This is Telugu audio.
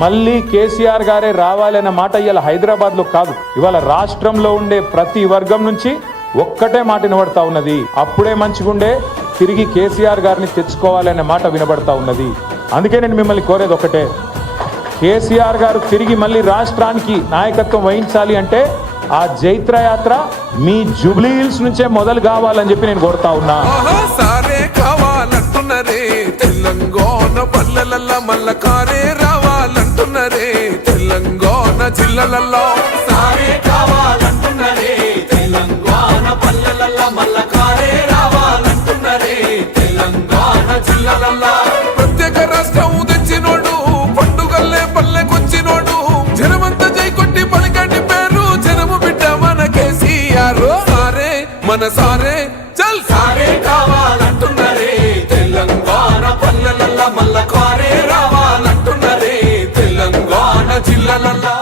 మళ్ళీ కేసీఆర్ గారే రావాలన్న మాట ఇవాళ హైదరాబాద్ లో కాదు, ఇవాళ రాష్ట్రంలో ఉండే ప్రతి వర్గం నుంచి ఒక్కటే మాట వినబడతా ఉన్నది. అప్పుడే మంచిగుండే, తిరిగి కేసీఆర్ గారిని తెచ్చుకోవాలనే మాట వినబడతా ఉన్నది. అందుకే నేను మిమ్మల్ని కోరేది ఒకటే, కేసీఆర్ గారు తిరిగి మళ్ళీ రాష్ట్రానికి నాయకత్వం వహించాలి అంటే ఆ జైత్ర యాత్ర మీ జూబ్లీ హిల్స్ నుంచే మొదలు కావాలని చెప్పి నేను కోరుతా ఉన్నా. తెలంగాణ పల్లెలల్ల మల్ల కారే రావాలంటున్నరే, తెలంగాణ జిల్లాలలో సారే కావాలంటున్నరే, తెలంగాణ పల్లెలల్ల మల్ల కారే రావాలంటున్నరే, తెలంగాణ జిల్లాలలో ప్రత్యేక రాష్ట్రం తెచ్చినోడు, పండుగల్లే పల్లెకొచ్చినోడు, జనమంతా జై కొట్టి పలికండి పేరు, జనము బిడ్డ మన కేసీఆర్. సారే మన సారే చల్ సారే కావాలంటున్నరే, తెలంగాణ పల్లెలల్ల మల్ల కారే రావాలంటున్నరే, తెలంగాణ జిల్లాలలో